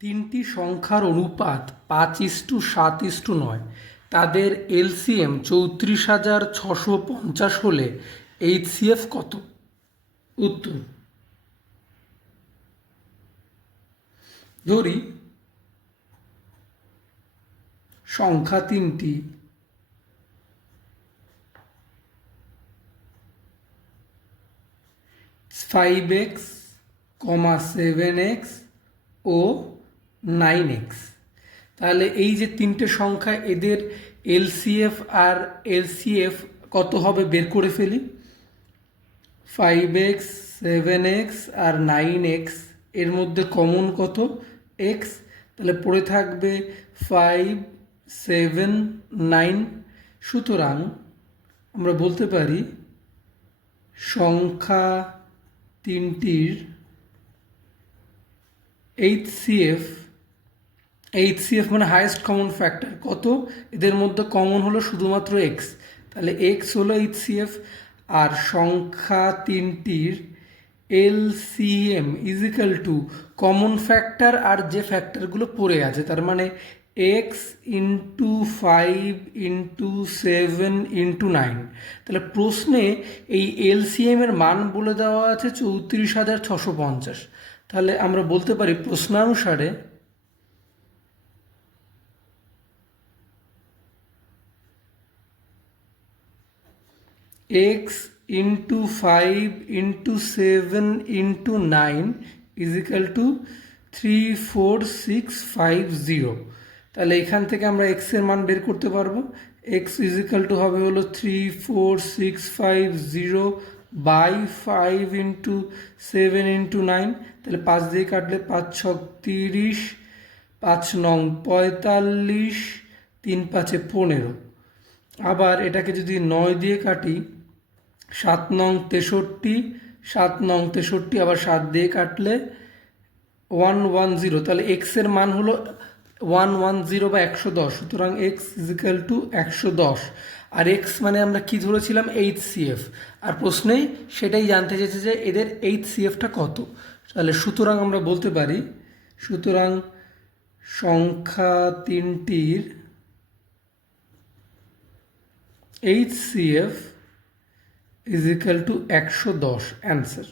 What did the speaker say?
তিনটি সংখ্যার অনুপাত পাঁচ ইস্টু সাত ইস্টু নয়। তাদের এলসিএম চৌত্রিশ হাজার ছশো পঞ্চাশ হলে এইচসিএফ কত? উত্তর। ধরি, সংখ্যা তিনটি। Five x comma seven x ও নাইন এক্স। তাহলে এই যে তিনটে সংখ্যা, এদের এলসিএফ আর এলসিএফ কত হবে বের করে ফেলি? ফাইভ এক্স, সেভেন এক্স আর নাইন এক্স, এর মধ্যে কমন কত? এক্স। তাহলে পড়ে থাকবে ফাইভ, সেভেন, নাইন। সুতরাং আমরা বলতে পারি সংখ্যা তিনটির এইচসিএফ এইচসিএফ মানে হায়েস্ট কমন ফ্যাক্টর কত? এদের মধ্যে কমন হলো শুধুমাত্র এক্স তাহলে এক্স হলো এইচসিএফ আর সংখ্যা তিনটির LCM is equal to common factor আর যে ফ্যাক্টরগুলো পড়ে আছে, তার মানে x into five into seven into nine তাহলে প্রশ্নে এই এলসিএম এর মান বলে দেওয়া আছে চৌত্রিশ হাজার ছশো পঞ্চাশ। তাহলে আমরা বলতে পারি প্রশ্নানুসারে x into five into seven into nine is equal to three four six five zero তাহলে এখান থেকে আমরা এক্সের মান বের করতে পারব। এক্স ইজিক্যাল টু হবে হলো three four six five zero by five into seven into nine তাহলে পাঁচ দিয়ে কাটলে পাঁচ ছক তিরিশ, পাঁচ নং পঁয়তাল্লিশ, তিন পাঁচে পনেরো। আবার এটাকে যদি নয় দিয়ে কাটি সাত নং তেষট্টি, সাত নং তেষট্টি আবার সাত দিয়ে কাটলে ওয়ান ওয়ান জিরো। তাহলে এক্সের মান হলো ওয়ান ওয়ান জিরো বা একশো দশ। সুতরাং এক্স ইজিক্যাল টু একশো দশ। আর এক্স মানে আমরা কি ধরেছিলাম? এইচ সিএফ আর প্রশ্নেই সেটাই জানতে চেয়েছে যে এদের এইচ সিএফটা কত? তাহলে সুতরাং আমরা বলতে পারি, সুতরাং সংখ্যা তিনটির H CF is equal to একশো দশ অ্যান্সার